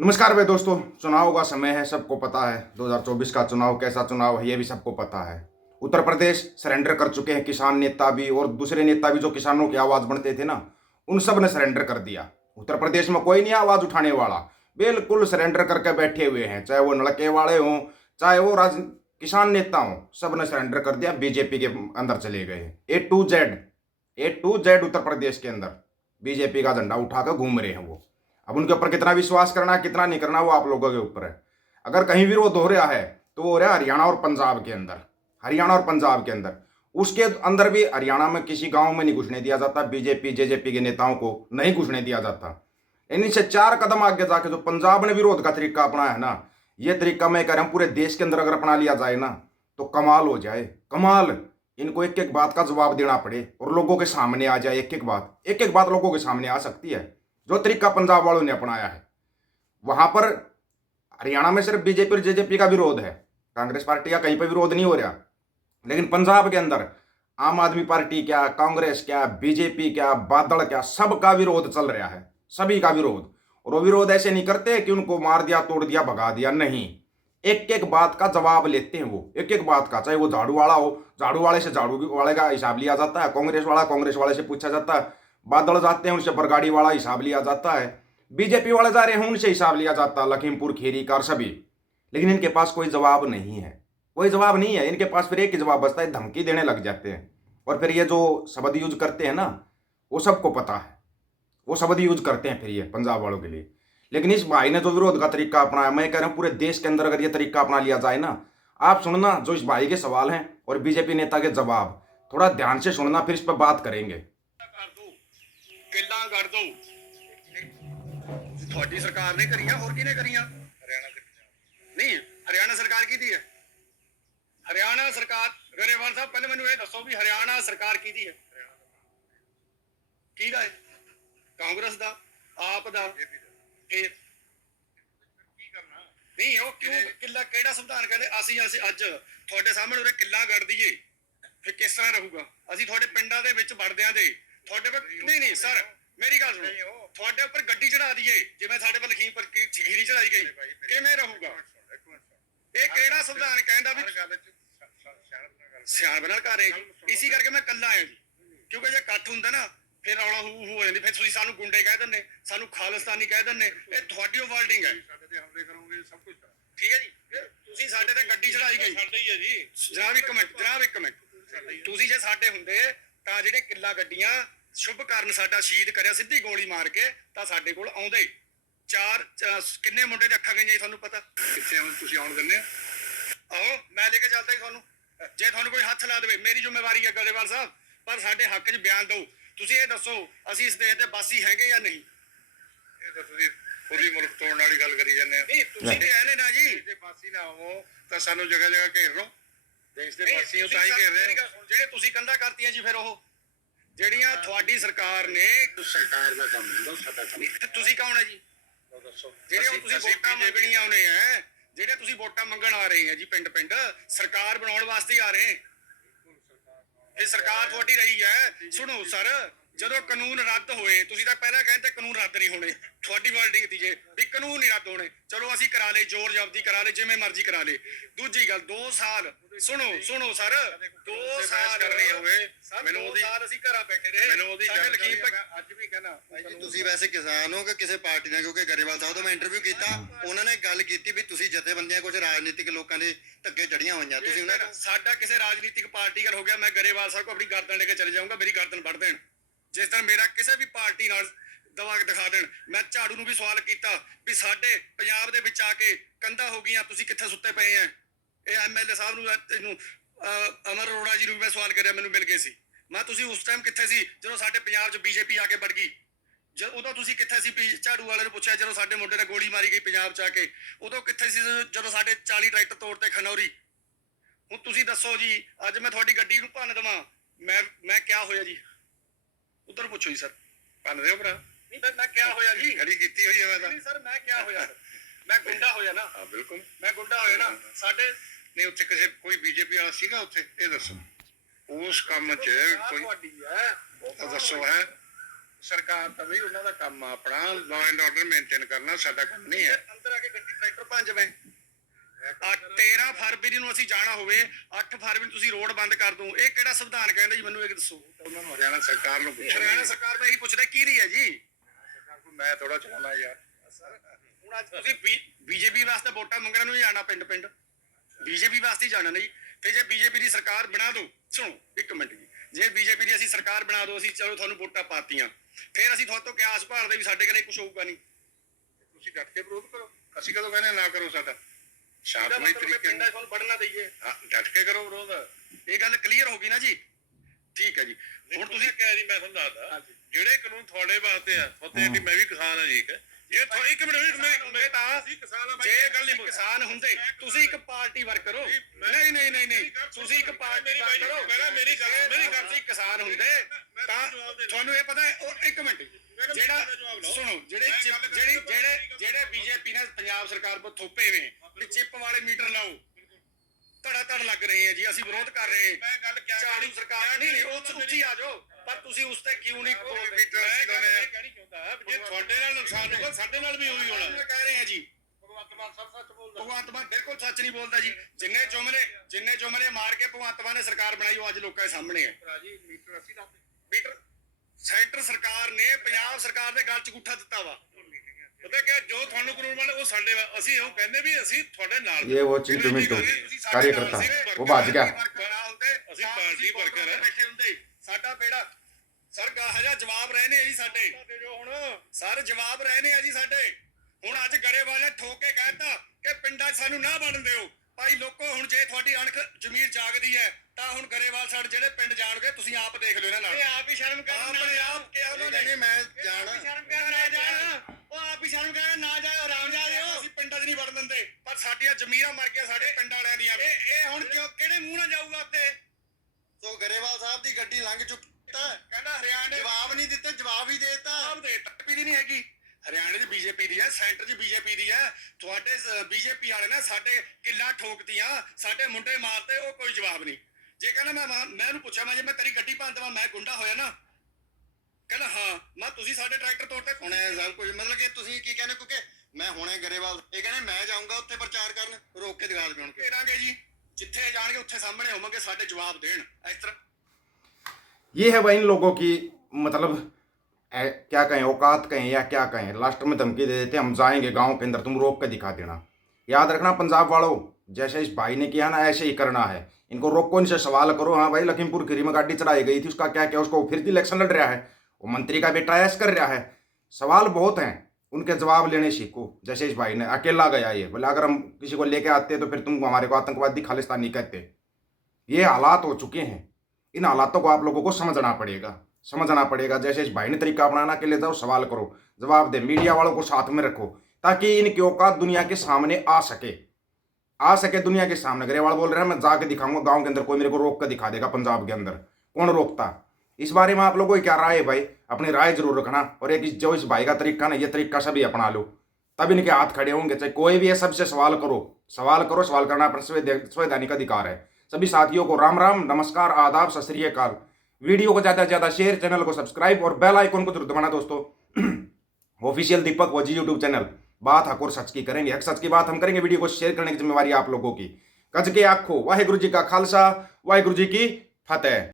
नमस्कार भाई दोस्तों, चुनाव का समय है, सबको पता है 2024 का चुनाव, कैसा चुनाव है, ये भी सबको पता है। उत्तर प्रदेश सरेंडर कर चुके हैं किसान नेता भी और दूसरे नेता भी जो किसानों की आवाज़ बनते थे ना, उन सबने सरेंडर कर दिया। उत्तर प्रदेश में कोई नहीं आवाज़ उठाने वाला, बिल्कुल सरेंडर करके बैठे हुए हैं, चाहे वो नलके वाले हों, चाहे वो राज, किसान नेता हों, सबने सरेंडर कर दिया, बीजेपी के अंदर चले गए A to Z A to Z Uttar Pradesh के अंदर, बीजेपी का झंडा उठाकर घूम रहे हैं वो। अब उनके ऊपर कितना विश्वास करना कितना नहीं करना, वो आप लोगों के ऊपर है। अगर कहीं विरोध हो रहा है तो वो हो रहा है हरियाणा और पंजाब के अंदर। हरियाणा और पंजाब के अंदर। उसके अंदर भी हरियाणा में किसी गाँव में नहीं घुसने दिया जाता, बीजेपी, जेजेपी के नेताओं को नहीं घुसने दिया जाता। इन्हीं से चार कदम आगे जाके जो पंजाब ने विरोध का तरीका अपनाया है ना, ये तरीका मैं कह रहा हूँ, पूरे देश के अंदर अगर अपना लिया जाए ना तो कमाल हो जाए। कमाल! इनको एक एक बात का जवाब देना पड़े और लोगों के सामने आ जाए एक एक बात। एक एक बात लोगों के सामने आ सकती है। जो तरीका पंजाब वालों ने अपनाया है, वहाँ पर हरियाणा में सिर्फ़ बीजेपी और जेजेपी का विरोध है, कांग्रेस पार्टी का कहीं पर विरोध नहीं हो रहा, लेकिन पंजाब के अंदर आम आदमी पार्टी क्या, कांग्रेस क्या, बीजेपी क्या, बादल क्या, सबका विरोध चल रहा है, सभी का विरोध, और वो विरोध ऐसे नहीं करते कि उनको मार दिया, तोड़ दिया, भगा दिया, नहीं। एक एक बात का जवाब लेते हैं वो एक एक बात का, चाहे वो झाड़ू वाला हो, झाड़ू वाले से झाड़ू वाले का हिसाब लिया जाता है, कांग्रेस वाला कांग्रेस वाले से पूछा जाता है बादल जाते हैं, उनसे बरगाड़ी वाला हिसाब लिया जाता है। बीजेपी वाले जा रहे हैं, उनसे हिसाब लिया जाता है, लखीमपुर, खेरी, कार सभी। लेकिन इनके पास कोई जवाब नहीं है। कोई जवाब नहीं है। इनके पास फिर एक ही जवाब बचता है, धमकी देने लग जाते हैं। और फिर ये जो शब्द यूज़ करते हैं ना, वो सबको पता है। वो शब्द यूज़ करते हैं फिर ये पंजाब वालों के लिए। लेकिन इस भाई ने जो विरोध का तरीका अपनाया, मैं कह रहा हूँ, पूरे देश के अंदर अगर ये तरीका अपना लिया जाए ना, आप सुनना जो इस भाई के सवाल हैं और बीजेपी नेता के जवाब। थोड़ा ध्यान से सुनना, फिर इस पर बात करेंगे। ਕਿੱਲਾਂ ਕੱਢ ਦੋ ਤੁਹਾਡੀ ਸਰਕਾਰ ਨੇ ਕਰੀਆਂ ਹੋਰ ਕਿਹਨੇ ਕਰੀਆਂ? ਹਰਿਆਣਾ ਤੇ ਨਹੀਂ ਹਰਿਆਣਾ ਸਰਕਾਰ ਕਿਹਦੀ ਹੈ? ਹਰਿਆਣਾ ਸਰਕਾਰ ਗਰੇਵਾਲ ਸਾਹਿਬ ਪਹਿਲੇ ਮੈਨੂੰ ਇਹ ਦੱਸੋ ਵੀ ਹਰਿਆਣਾ ਸਰਕਾਰ ਕਿਹਦੀ ਹੈ? ਕਿਹਦਾ ਹੈ? ਕਾਂਗਰਸ ਦਾ ਆਪ ਦਾ ਇਹ ਕੀ ਕਰਨਾ ਨਹੀਂ ਉਹ ਕਿਉਂ ਕਿੱਲਾ ਕਿਹੜਾ ਸੰਵਿਧਾਨ ਕਹਿੰਦੇ? ਅਸੀਂ ਅਸੀਂ ਅੱਜ ਤੁਹਾਡੇ ਸਾਹਮਣੇ ਉਰੇ ਕਿੱਲਾ ਗੱਡ ਦਈਏ। ਫਿਰ ਕਿਸ ਤਰ੍ਹਾਂ ਰਹੂਗਾ? ਅਸੀਂ ਤੁਹਾਡੇ ਪਿੰਡਾਂ ਦੇ ਵਿੱਚ ਵੜਦਿਆਂ ਦੇ ਤੁਹਾਡੇ ਪਰ ਨਹੀਂ ਨਹੀਂ ਸਰ ਮੇਰੀ ਗੱਲ ਸੁਣੋ। ਤੁਹਾਡੇ ਉੱਪਰ ਗੱਡੀ ਚੜਾ ਦਈਏ ਜਿਵੇਂ ਸਾਡੇ ਪਰ ਲਖੀਮਪੁਰ ਕੀ ਖੀਰੀ ਚੜਾਈ ਗਈ ਕਿਵੇਂ ਰਹੂਗਾ? ਇਹ ਕਿਹੜਾ ਸੰਵਿਧਾਨ ਕਹਿੰਦਾ ਵੀ ਸਿਆਣ ਨਾਲ ਕਰ। ਰਹੇ ਇਸੇ ਕਰਕੇ ਮੈਂ ਕੱਲਾ ਆਇਆ ਜੀ। ਕਿਉਂਕਿ ਜੇ ਇਕੱਠ ਹੁੰਦਾ ਨਾ ਫਿਰ ਰੌਲਾ ਹੂ ਹੂ ਹੋ ਜਾਂਦੀ। ਫਿਰ ਤੁਸੀਂ ਸਾਨੂੰ ਗੁੰਡੇ ਕਹਿ ਦਿੰਦੇ ਸਾਨੂੰ ਖਾਲਿਸਤਾਨੀ ਕਹਿ ਦਿੰਦੇ। ਇਹ ਤੁਹਾਡੀ ਵਰਡਿੰਗ ਹੈ। ਸਾਡੇ ਤੇ ਹਮਲੇ ਕਰੋਗੇ ਸਭ ਕੁਝ ਠੀਕ ਹੈ ਜੀ? ਤੁਸੀਂ ਸਾਡੇ ਤੇ ਗੱਡੀ ਚੜਾਈ ਗਈ। ਸਾਡੇ ਹੀ ਹੈ ਜੀ। ਜਨਾਬ ਇੱਕ ਮਿੰਟ ਜਨਾਬ ਇੱਕ ਮਿੰਟ। ਤੁਸੀਂ ਜੇ ਸਾਡੇ ਹੁੰਦੇ ਤਾਂ ਜਿਹੜੇ ਕਿੱਲਾ ਗੱਡੀਆਂ ਸ਼ੁਭ ਕਰਨ ਸਾਡਾ ਸ਼ਹੀਦ ਕਰਿਆ ਸਿੱਧੀ ਗੋਲੀ ਮਾਰ ਕੇ ਤਾਂ ਸਾਡੇ ਕੋਲ ਆਉਂਦੇ ਚਾਰ ਕਿੰਨੇ ਮੁੰਡੇ ਦੇ ਅੱਖਾਂ ਗਈਆਂ ਜੀ ਤੁਹਾਨੂੰ ਪਤਾ? ਕਿੱਥੇ ਹੁਣ ਤੁਸੀਂ ਆਉਣ ਦਿੰਦੇ ਆ ਆਓ ਮੈਂ ਲੈ ਕੇ ਚੱਲਦਾ ਜੀ ਤੁਹਾਨੂੰ। ਜੇ ਤੁਹਾਨੂੰ ਕੋਈ ਹੱਥ ਲਾ ਦੇਵੇ ਮੇਰੀ ਜ਼ਿੰਮੇਵਾਰੀ ਹੈ ਗਰੇਵਾਲ ਸਾਹਿਬ ਪਰ ਸਾਡੇ ਹੱਕ 'ਚ ਬਿਆਨ ਦਿਓ। ਤੁਸੀਂ ਇਹ ਦੱਸੋ ਅਸੀਂ ਇਸ ਦੇਸ਼ ਦੇ ਵਾਸੀ ਹੈਗੇ ਜਾਂ ਨਹੀਂ? ਇਹ ਤਾਂ ਤੁਸੀਂ ਖੁਦ ਹੀ ਮੁਲਕ ਤੋੜਨ ਵਾਲੀ ਗੱਲ ਕਰੀ ਜਾਂਦੇ ਆ ਨਹੀਂ ਤੁਸੀਂ ਤੇ ਨਾ ਜੀ। ਦੇ ਵਾਸੀ ਨਾ ਹੋ ਤਾਂ ਸਾਨੂੰ ਜਗ੍ਹਾ ਜਗ੍ਹਾ ਘੇਰ ਲਓ। ਦੇਸ਼ ਦੇ ਵਾਸੀ ਹੋ ਤਾਂ ਹੀ ਮੇਰੀ ਰਹੇ ਜਿਹੜੇ ਤੁਸੀਂ ਕੰਧਾ ਕਰਤੀਆਂ ਜੀ ਫਿਰ ਉਹ? ਜਿਹੜੀਆਂ ਤੁਹਾਡੀ ਸਰਕਾਰ ਨੇ ਸਰਕਾਰ ਦਾ ਕੰਮ ਹੁੰਦਾ ਸਾਡਾ ਕੰਮ ਤੁਸੀਂ ਕੌਣ ਹੈ ਜੀ? ਦੱਸੋ। ਜਿਹੜੇ ਹੁਣ ਤੁਸੀਂ ਵੋਟਾਂ ਮੰਗਣੀਆਂ ਆਉਣੇ ਆ? ਜਿਹੜੇ ਤੁਸੀਂ ਵੋਟਾਂ ਮੰਗਣ ਆ ਰਹੇ ਆ ਜੀ ਪਿੰਡ ਪਿੰਡ ਸਰਕਾਰ ਬਣਾਉਣ ਵਾਸਤੇ ਆ ਰਹੇ। ਇਹ ਸਰਕਾਰ ਤੁਹਾਡੀ ਰਹੀ ਹੈ। ਸੁਣੋ ਸਰ ਜਦੋਂ ਕਾਨੂੰਨ ਰੱਦ ਹੋਏ ਤੁਸੀਂ ਤਾਂ ਪਹਿਲਾਂ ਕਹਿੰਦੇ ਕਾਨੂੰਨ ਰੱਦ ਨਹੀਂ ਹੋਣੇ ਤੁਹਾਡੀ ਵਰਡਿੰਗ ਸੀ ਜੇ ਵੀ ਕਾਨੂੰਨ ਨਹੀਂ ਰੱਦ ਹੋਣੇ। ਚਲੋ ਅਸੀਂ ਕਰਾ ਲਏ ਜ਼ੋਰ ਜ਼ਬਦੀ ਕਰਾ ਲਏ ਜਿਵੇਂ ਮਰਜ਼ੀ ਕਰਾ ਲਏ। ਦੂਜੀ ਗੱਲ 2 ਸਾਲ ਸੁਣੋ ਸੁਣੋ ਸਰ 2 ਸਾਲ ਕਰਨੀ ਹੋਵੇ ਮੈਨੂੰ 2 ਉਹਦੀ ਸਾਲ ਅਸੀਂ ਘਰਾਂ ਬੈਠੇ ਰਹੇ। ਮੈਨੂੰ ਉਹਦੀ ਅੱਜ ਵੀ ਕਹਿਣਾ ਤੁਸੀਂ ਵੈਸੇ ਕਿਸਾਨ ਹੋ ਕਿ ਕਿਸੇ ਪਾਰਟੀ ਨਾਲ ਕਿਉਂਕਿ ਗਰੇਵਾਲ ਸਾਹਿਬ ਦਾ ਮੈਂ ਇੰਟਰਵਿਊ ਕੀਤਾ ਉਹਨਾਂ ਨੇ ਗੱਲ ਕੀਤੀ ਵੀ ਤੁਸੀਂ ਜਥੇਬੰਦੀਆਂ ਕੁਝ ਰਾਜਨੀਤਿਕ ਲੋਕਾਂ ਦੇ ਧੱਕੇ ਚੜੀਆਂ ਹੋਈਆਂ ਤੁਸੀਂ ਉਹਨਾਂ ਸਾਡਾ ਕਿਸੇ ਰਾਜਨੀਤਿਕ ਪਾਰਟੀ ਨਾਲ ਹੋ ਗਿਆ ਮੈਂ ਗਰੇਵਾਲ ਸਾਹਿਬ ਕੋ ਆਪਣੀ ਗਰਦਨ ਲੈ ਕੇ ਚਲੇ ਜਾਊਂਗਾ ਮੇਰੀ ਗਰਦਨ ਵੱਢ ਦੇਣ। ਜਿਸ ਤਰ੍ਹਾਂ ਮੇਰਾ ਕਿਸੇ ਵੀ ਪਾਰਟੀ ਨਾਲ ਦਵਾ ਦਿਖਾ ਦੇਣ, ਮੈਂ ਝਾੜੂ ਨੂੰ ਵੀ ਸਵਾਲ ਕੀਤਾ ਵੀ ਸਾਡੇ ਪੰਜਾਬ ਦੇ ਵਿੱਚ ਆ ਕੇ ਕੰਧਾ ਹੋ ਗਈਆਂ, ਤੁਸੀਂ ਕਿੱਥੇ ਸੁੱਤੇ ਪਏ ਆ ਇਹ ਐਮਐਲਏ ਸਾਹਿਬ ਨੂੰ, ਇਹਨੂੰ ਅਮਰ ਅਰੋੜਾ ਜੀ ਨੂੰ ਵੀ ਮੈਂ ਸਵਾਲ ਕਰਿਆ, ਮੈਨੂੰ ਮਿਲ ਗਏ ਸੀ। ਮੈਂ ਤੁਸੀਂ ਉਸ ਟਾਈਮ ਕਿੱਥੇ ਸੀ? ਜਦੋਂ ਸਾਡੇ ਪੰਜਾਬ 'ਚ ਬੀਜੇਪੀ ਆ ਕੇ ਵੜ ਗਈ। ਜਦ, ਉਦੋਂ ਤੁਸੀਂ ਕਿੱਥੇ ਸੀ? ਪੀ- ਝਾੜੂ ਵਾਲੇ ਨੂੰ ਪੁੱਛਿਆ, ਜਦੋਂ ਸਾਡੇ ਮੁੰਡੇ ਨੇ ਗੋਲੀ ਮਾਰੀ ਗਈ ਪੰਜਾਬ 'ਚ ਆ ਕੇ। ਉਦੋਂ ਕਿੱਥੇ ਸੀ? ਜਦੋਂ ਸਾਡੇ 40 ਟਰੈਕਟਰ ਤੋੜਤੇ ਖਨੌਰੀ। ਹੁਣ ਤੁਸੀਂ ਦੱਸੋ ਜੀ, ਅੱਜ ਮੈਂ ਤੁਹਾਡੀ ਗੱਡੀ ਨੂੰ ਭੰਨ ਦੇਵਾਂ। ਮੈਂ ਮੈਂ ਕਿਆ ਹੋਇਆ ਜੀ? ਉਧਰ ਪੁੱਛੋ ਜੀ ਸਰ। ਭੰਨ ਦਿਓ ਭਰਾ ਨਹੀਂ ਮੈਂ ਮੈਂ ਕਿਆ ਹੋਇਆ ਜੀ। ਖੜੀ ਕੀਤੀ ਹੋਈ ਹੈ ਮੈਂ ਤਾਂ। ਨਹੀਂ ਸਰ ਮੈਂ ਕਿਆ ਹੋਇਆ ਮੈਂ ਗੁੰਡਾ ਹੋਇਆ ਨਾ। ਹਾਂ ਬਿਲਕੁਲ। ਮੈਂ ਗੁੰਡਾ ਹੋਇਆ ਨਾ। ਸਾਡੇ ਨਹੀਂ ਉੱਥੇ ਕਿਸੇ ਕੋਈ ਬੀਜੇਪੀ ਵਾਲਾ ਸੀਗਾ ਉੱਥੇ? ਇਹ ਦੱਸੋ। ਉਸ ਕੰਮ 'ਚ ਕੋਈ ਤੁਹਾਡੀ ਹੈ। ਦੱਸੋ ਹੈ? ਸਰਕਾਰ ਤਾਂ ਵੀ ਉਹਨਾਂ ਦਾ ਕੰਮ ਆ। ਆਪਣਾ ਲਾਅ ਐਂਡ ਆਰਡਰ ਮੇਨਟੇਨ ਕਰਨਾ ਸਾਡਾ ਕੰਮ ਨਹੀਂ ਹੈ। ਅੰਦਰ ਆ ਕੇ ਗੱਡੀ ਟਰੈਕਟਰ ਭੰਜਵੇਂ 13 ਫਰਵਰੀ ਨੂੰ ਅਸੀਂ ਜਾਣਾ ਹੋਵੇ 8 ਫਰਵਰੀ ਨੂੰ ਤੁਸੀਂ ਰੋਡ ਬੰਦ ਕਰ ਦੋ ਇਹ ਕਿਹੜਾ ਸੰਵਿਧਾਨ ਕਹਿੰਦਾ ਜੀ? ਮੈਨੂੰ ਇਹ ਦੱਸੋ। ਉਹਨਾਂ ਨੂੰ ਹਰਿਆਣਾ ਸਰਕਾਰ ਨੂੰ ਪੁੱਛਣਾ ਹਰਿਆਣਾ ਸਰਕਾਰ ਮੈਂ ਇਹੀ ਪੁੱਛਦਾ ਕੀ ਰਹੀ ਹੈ ਜੀ? ਮੈਂ ਥੋੜਾ ਚਲਾਉਣਾ ਯਾਰ। ਹੁਣ ਅੱਜ ਤੁਸੀਂ ਬੀਜੇਪੀ ਵਾਸਤੇ ਵੋਟਾਂ ਮੰਗਣ ਨੂੰ ਜਾਣਾ ਪਿੰਡ ਪਿੰਡ ਬੀਜੇਪੀ ਵਾਸਤੇ ਜਾਣਾ ਨਹੀਂ। ਤੇ ਜੇ ਬੀਜੇਪੀ ਦੀ ਸਰਕਾਰ ਬਣਾ ਦੋ ਸੁਣੋ ਇੱਕ ਮਿੰਟ ਜੀ। ਜੇ ਬੀਜੇਪੀ ਦੀ ਅਸੀਂ ਸਰਕਾਰ ਬਣਾ ਦੋ ਅਸੀਂ ਚਲੋ ਤੁਹਾਨੂੰ ਵੋਟਾਂ ਪਾਤੀਆਂ। ਫਿਰ ਅਸੀਂ ਤੁਹਾਡੇ ਤੋਂ ਕਿਆਸ ਭਾਲਦੇ ਵੀ ਸਾਡੇ ਕੋਲੇ ਕੁਝ ਹੋਊਗਾ ਨਹੀਂ। ਤੁਸੀਂ ਡਟ ਕੇ ਵਿਰੋਧ ਕਰੋ। ਅਸੀਂ ਕਦੋਂ ਕਹਿੰਦੇ ਨਾ ਕਰੋ ਸਾਡਾ? ਸ਼ਾਂਤਮਈ ਤਰੀਕੇ ਪਿੰਡਾਂ 'ਚ ਤੁਹਾਨੂੰ ਵੜਨਾ ਦਈਏ ਹਾਂ, ਡਟ ਕੇ ਕਰੋ ਵਿਰੋਧ। ਇਹ ਗੱਲ ਕਲੀਅਰ ਹੋ ਗਈ ਨਾ ਜੀ? ਠੀਕ ਹੈ ਜੀ। ਹੁਣ ਤੁਸੀਂ ਕਹਿ ਜੀ ਮੈਂ ਤੁਹਾਨੂੰ ਦੱਸਦਾ। ਜਿਹੜੇ ਕਾਨੂੰਨ ਤੁਹਾਡੇ ਵਾਸਤੇ ਆ ਤੁਹਾਡੇ ਕਿ ਮੈਂ ਵੀ ਕਿਸਾਨ ਹਾਂ ਜੀ ਇੱਕ। ਜੇ ਤੁਹਾਡੇ ਇੱਕ ਮਿੰਟ ਇੱਕ ਮਿੰਟ ਮੈਂ ਤਾਂ ਅਸੀਂ ਕਿਸਾਨ ਆ ਜੇ ਇਹ ਗੱਲ ਨਹੀਂ ਕਿਸਾਨ ਹੁੰਦੇ ਤੁਸੀਂ ਇੱਕ ਪਾਰਟੀ ਵਰਕ ਕਰੋ। ਨਹੀਂ ਨਹੀਂ ਨਹੀਂ ਨਹੀਂ ਤੁਸੀਂ ਇੱਕ ਪਾਰਟੀ ਵਰਕ ਕਰੋ। ਮੇਰੀ ਗੱਲ- ਮੇਰੀ ਗੱਲ- ਤੁਸੀਂ ਕਿਸਾਨ ਹੁੰਦੇ ਤਾਂ ਤੁਹਾਨੂੰ ਇਹ ਪਤਾ ਹੈ ਉਹ ਇੱਕ ਮਿੰਟ। ਜਿਹੜਾ ਸੁਣੋ ਜਿਹੜੇ ਜਿਹੜੀ ਜਿਹੜੇ ਜਿਹੜੇ ਬੀਜੇਪੀ ਨੇ ਪੰਜਾਬ ਸਰਕਾਰ ਕੋ ਥੋਪੇ ਵੇ ਵੀ ਚਿੱਪ ਵਾਲੇ ਮੀਟਰ ਲਾਓ। ਧੜਾ ਧੜ ਲੱਗ ਰਹੇ ਹੈ ਜੀ ਅਸੀਂ ਵਿਰੋਧ ਕਰ ਰਹੇ ਹਾਂ। ਮੈਂ ਗੱਲ ਸਰਕਾਰ ਨਹੀਂ ਨਹੀਂ ਉਹ ਉੱਚੀ ਆ ਜਾਓ ਪਰ ਤੁਸੀਂ ਉਸ ਤੇ ਕਿਉਂ ਨਹੀਂ ਬੋਲਦੇ? ਆ। ਕਹਿਣੀ ਚਾਹੁੰਦਾ ਜੇ ਤੁਹਾਡੇ ਨਾਲ ਨੁਕਸਾਨ ਹੋਊਗਾ ਸਾਡੇ ਨਾਲ ਵੀ ਹੋਈ ਹੋਣਾ। ਕਹਿ ਰਹੇ ਹਾਂ ਜੀ ਭਗਵੰਤ ਮਾਨ ਸਭ ਸੱਚ ਬੋਲਦਾ। ਭਗਵੰਤ ਮਾਨ ਬਿਲਕੁਲ ਸੱਚ ਨਹੀਂ ਬੋਲਦਾ ਜੀ। ਜਿੰਨੇ ਜੁਮਲੇ ਜਿੰਨੇ ਜੁਮਲੇ ਮਾਰ ਕੇ ਭਗਵੰਤ ਮਾਨ ਨੇ ਸਰਕਾਰ ਬਣਾਈ ਉਹ ਅੱਜ ਲੋਕਾਂ ਦੇ ਸਾਹਮਣੇ ਹੈ ਮੀਟਰ ਅਸੀਂ ਲਾਤੇ। ਮੀਟਰ ਸੈਂਟਰ ਸਰਕਾਰ ਨੇ ਪੰਜਾਬ ਸਰਕਾਰ ਦੇ ਗਲ ਚ ਗੁੱਠਾ ਦਿੱਤਾ ਵਾ। ਪਤਾ ਕਿ ਜੋ ਤੁਹਾਨੂੰ ਕਾਨੂੰਨ ਵਾਲੇ ਉਹ ਸਾਡੇ ਅਸੀਂ ਉਹ ਕਹਿੰਦੇ ਵੀ ਅਸੀਂ ਤੁਹਾਡੇ ਨਾਲ ਇਹ ਉਹ ਚੀਜ਼ ਮਿੰਟੋ ਕਰਤਾ ਉਹ ਭੱਜ ਗਿਆ। ਅਸੀਂ ਪਾਰਟੀ ਵਰਕਰ ਸਾਡਾ ਬੇੜਾ ਸਰ ਗਾਹਜਾ ਜਵਾਬ ਰਹੇ ਨੇ ਜੀ ਸਾਡੇ। ਹੁਣ। ਸਰ ਜਵਾਬ ਰਹੇ ਨੇ ਜੀ ਸਾਡੇ। ਹੁਣ ਅੱਜ ਗਰੇਵਾਲੇ ਠੋਕੇ ਕਹਿਤਾ ਕਿ ਪਿੰਡਾਂ ਚ ਸਾਨੂੰ ਨਾ ਬਣਨ ਦਿਓ। ਭਾਈ ਲੋਕੋ ਹੁਣ ਜੇ ਤੁਹਾਡੀ ਅਣਖ ਜ਼ਮੀਰ ਜਾਗਦੀ ਹੈ ਤਾਂ ਹੁਣ ਗਰੇਵਾਲ ਸਾਡੇ ਜਿਹੜੇ ਪਿੰਡ ਜਾਣਗੇ ਤੁਸੀਂ ਆਪ ਦੇਖ ਲਿਓ ਇਹਨਾਂ ਨਾਲ। ਆਪ ਹੀ ਸ਼ਰਮ ਕਰ ਆਪਣੇ ਆਪ ਕਿਹਾ ਉਹਨਾਂ ਨੇ। ਮੈਂ ਜਾਣਾ ਸ਼ਰਮ ਕਰ ਨਾ ਜਾਣ ਉਹ ਆਪ ਹੀ ਸ਼ਰਮ ਕਰ ਨਾ ਜਾਓ ਆਰਾਮ ਜਾ ਦਿਓ ਅਸੀਂ ਪਿੰਡਾਂ 'ਚ ਨਹੀਂ ਵੜਨ ਦਿੰਦੇ ਪਰ ਸਾਡੀਆਂ ਜ਼ਮੀਰਾਂ ਮਰ ਗਈਆਂ ਸਾਡੇ ਪਿੰਡ ਵਾਲਿਆਂ ਦੀਆਂ ਇਹ ਇਹ ਹੁਣ ਕਿਉਂ ਕਿਹੜੇ ਮੂੰਹ ਨਾਲ ਜਾਊਗਾ ਉੱਤੇ? ਸੋ ਗਰੇਵਾਲ ਸਾਹਿਬ ਦੀ ਗੱਡੀ ਲੰਘ ਚੁੱਕੀ ਹੈ। ਕਹਿੰਦਾ ਹਰਿਆਣੇ ਜਵਾਬ ਨਹੀਂ ਦਿੱਤੇ ਜਵਾਬ ਹੀ ਦੇਤਾ। ਆਪ ਦੇ ਟੱਪੀ ਦੀ ਨਹੀਂ ਹੈਗੀ। ਹਰਿਆਣੇ 'ਚ ਬੀਜੇਪੀ ਦੀ ਹੈ ਸੈਂਟਰ 'ਚ ਬੀਜੇਪੀ ਦੀ ਹੈ ਤੁਹਾਡੇ ਬੀਜੇਪੀ ਵਾਲੇ ਨੇ ਸਾਡੇ ਕਿੱਲਾ ਠੋਕਤੀਆਂ ਸਾਡੇ ਮੁੰਡੇ ਮਾਰਤੇ ਉਹ ਕੋਈ ਜਵਾਬ ਨਹੀਂ ਜੇ ਕਹਿੰਦਾ ਮੈਂ ਮੈਂ ਮੈਂ ਉਹਨੂੰ ਪੁੱਛਿਆ ਮੈਂ ਜੇ ਮੈਂ ਤੇਰੀ ਗੱਡੀ ਭੰਨ ਦੇਵਾਂ ਮੈਂ ਗੁੰਡਾ ਹੋਇਆ ਨਾ ਕਹਿੰਦਾ ਹਾਂ ਮੈਂ ਤੁਸੀਂ ਸਾਡੇ ਟਰੈਕਟਰ ਤੋੜਤੇ ਹੁਣ ਇਹ ਸਭ ਕੁਝ ਮਤਲਬ ਕਿ ਤੁਸੀਂ ਕੀ ਕਹਿੰਦੇ ਕਿਉਂਕਿ ਮੈਂ ਹੁਣੇ ਗਰੇਵਾਲ ਇਹ ਕਹਿੰਦੇ ਮੈਂ ਜਾਊਂਗਾ ਉੱਥੇ ਪ੍ਰਚਾਰ ਕਰਨ ਰੋਕ ਕੇ ਦਿਖਾ ਦੇਣ ਕੇ ਫੇਰਾਂਗੇ ਜੀ ਜਿੱਥੇ ਜਾਣਗੇ ਉੱਥੇ ਸਾਹਮਣੇ ਹੋਵਾਂਗੇ ਸਾਡੇ ਜਵਾਬ ਦੇਣ ਇਸ ਤਰ੍ਹਾਂ ये है भाई इन लोगों की मतलब ए, क्या कहें, औकात कहें या क्या कहें लास्ट में धमकी दे देते हम जाएँगे गाँव के अंदर, तुम रोक के दिखा देना। याद रखना पंजाब वालों, जैसे इस भाई ने किया ना, ऐसे ही करना है। इनको रोको, इनसे सवाल करो हाँ भाई, लखीमपुर खीरी में गाड़ी चलाई गई थी, उसका क्या क्या, उसको फिर भी इलेक्शन लड़ रहा है। वो मंत्री का बेटा ऐस कर रहा है। सवाल बहुत हैं, उनके जवाब लेने सीखो। जैसे इस भाई ने, अकेला गया ये, बोले, अगर हम किसी को लेके आते तो फिर तुम हमारे को आतंकवादी खालिस्तानी कहते ये हालात हो चुके हैं। इन हालातों को आप लोगों को समझना पड़ेगा। समझना पड़ेगा। जैसे इस भाई ने तरीका अपनाना के लिए जाओ सवाल करो, जवाब दे, मीडिया वालों को साथ में रखो, ताकि इनकी औकात दुनिया के सामने आ सके। आ सके दुनिया के सामने। ग्रेवाल बोल रहे हैं, मैं जाके दिखाऊँगा, गाँव के अंदर कोई मेरे को रोक कर दिखा देगा पंजाब के अंदर। कौन रोकता? इस बारे में आप लोगों की क्या राय है भाई? अपनी राय ज़रूर रखना और एक जो इस भाई का तरीका ना, ये तरीका सभी अपना लो। तब इनके हाथ खड़े होंगे। चाहे कोई भी है, सबसे सवाल करो। सवाल करो, सवाल करना अपना संवैध- संवैधानिक अधिकार है। सभी साथियों को राम राम नमस्कार, आदाब, सत श्री अकाल। वीडियो को ज़्यादा से ज़्यादा शेयर चैनल को सब्सक्राइब और बेल आइकॉन को ज़रूर दबाना दोस्तों। ऑफिशियल दीपक वजी यूट्यूब चैनल बात हक और सच की करेंगे। हक सच की बात हम करेंगे वीडियो को शेयर करने की जिम्मेवारी आप लोगों की। कज के आखो, वाहिगुरु जी का खालसा वाहे गुरु जी की फतेह।